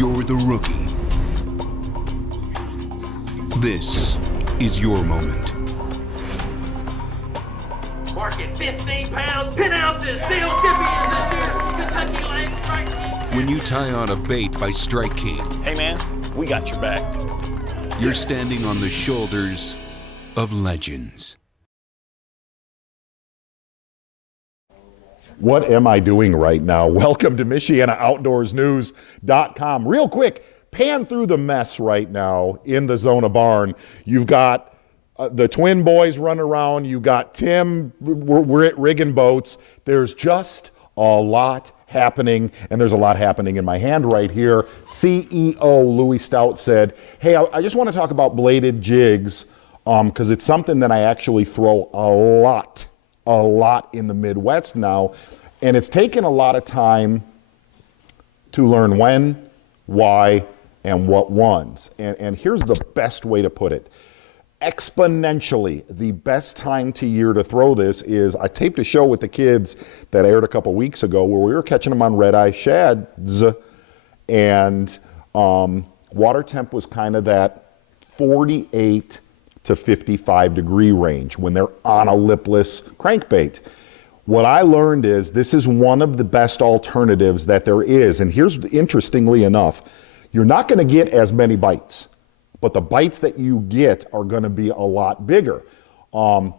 You're the rookie. This is your moment. Market 15 pounds, 10 ounces, steel champions this year. Kentucky Lane Strike King. When you tie on a bait by Strike King, Hey man, we got your back. you're standing on the shoulders of legends. What am I doing right now? Welcome to MichianaOutdoorsNews.com. Real quick, pan through the mess right now in the Zona barn. You've got the twin boys running around. You got Tim. We're at rigging boats. There's just a lot happening, and there's a lot happening in my hand right here. CEO Louis Stout said, hey, I just want to talk about bladed jigs because it's something that I actually throw a lot in the Midwest now, and it's taken a lot of time to learn when, why, and what ones. And here's the best way to put it. Exponentially, the best time to year to throw this is, I taped a show with the kids that aired a couple weeks ago where we were catching them on red-eye shads, and water temp was kind of that 48 to 55 degree range when they're on a lipless crankbait. What I learned is this is one of the best alternatives that there is. And here's, interestingly enough, you're not going to get as many bites, but the bites that you get are going to be a lot bigger. 5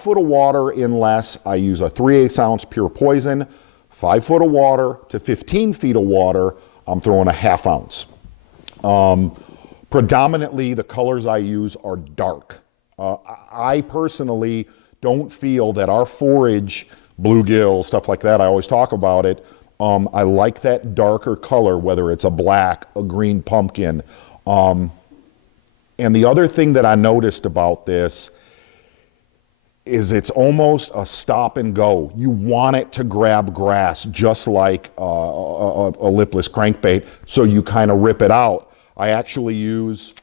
foot of water in less, I use a 3/8 ounce pure poison. 5 foot of water to 15 feet of water, I'm throwing a 1/2 ounce. Predominantly, the colors I use are dark. I personally don't feel that our forage, bluegill, stuff like that, I always talk about it, I like that darker color, whether it's a black, a green pumpkin. And the other thing that I noticed about this is it's almost a stop and go. You want it to grab grass just like a lipless crankbait, so you kind of rip it out. I actually use,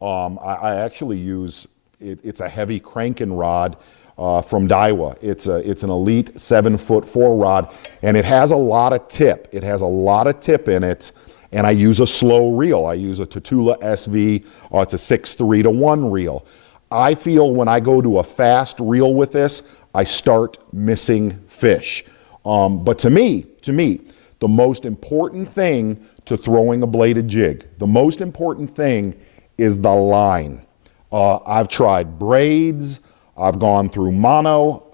it's a heavy cranking rod from Daiwa. It's an Elite 7'4" rod, and it has a lot of tip. It has a lot of tip in it, and I use a slow reel. I use a Tatula SV, it's a 6.3 to 1 reel. I feel when I go to a fast reel with this, I start missing fish. But to me, the most important thing to throwing a bladed jig, the most important thing is the line. I've tried braids, I've gone through mono,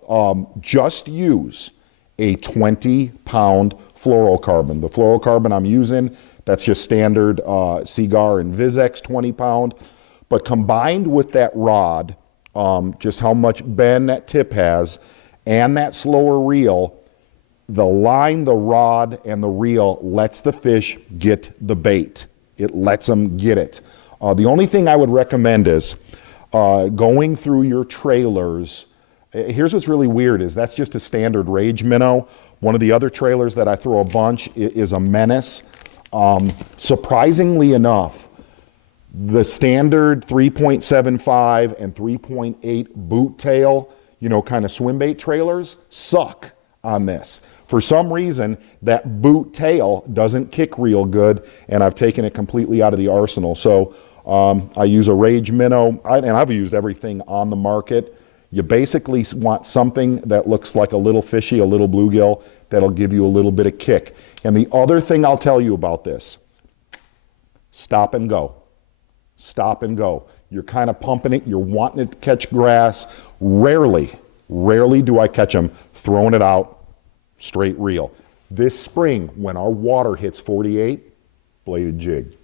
just use a 20-pound fluorocarbon. The fluorocarbon I'm using, that's just standard Cigar and Vizex 20-pound. But combined with that rod, just how much bend that tip has, and that slower reel, the line, the rod, and the reel lets the fish get the bait. It lets them get it. The only thing I would recommend is going through your trailers. Here's what's really weird is that's just a standard Rage minnow. One of the other trailers that I throw a bunch is a Menace. Surprisingly enough, the standard 3.75 and 3.8 boot tail, kind of swim bait trailers suck on this. For some reason, that boot tail doesn't kick real good, and I've taken it completely out of the arsenal. So I use a Rage minnow, and I've used everything on the market. You basically want something that looks like a little fishy, a little bluegill, that'll give you a little bit of kick. And the other thing I'll tell you about this, stop and go. Stop and go. You're kind of pumping it, you're wanting it to catch grass. Rarely do I catch them throwing it out straight reel. This spring, when our water hits 48, bladed jig.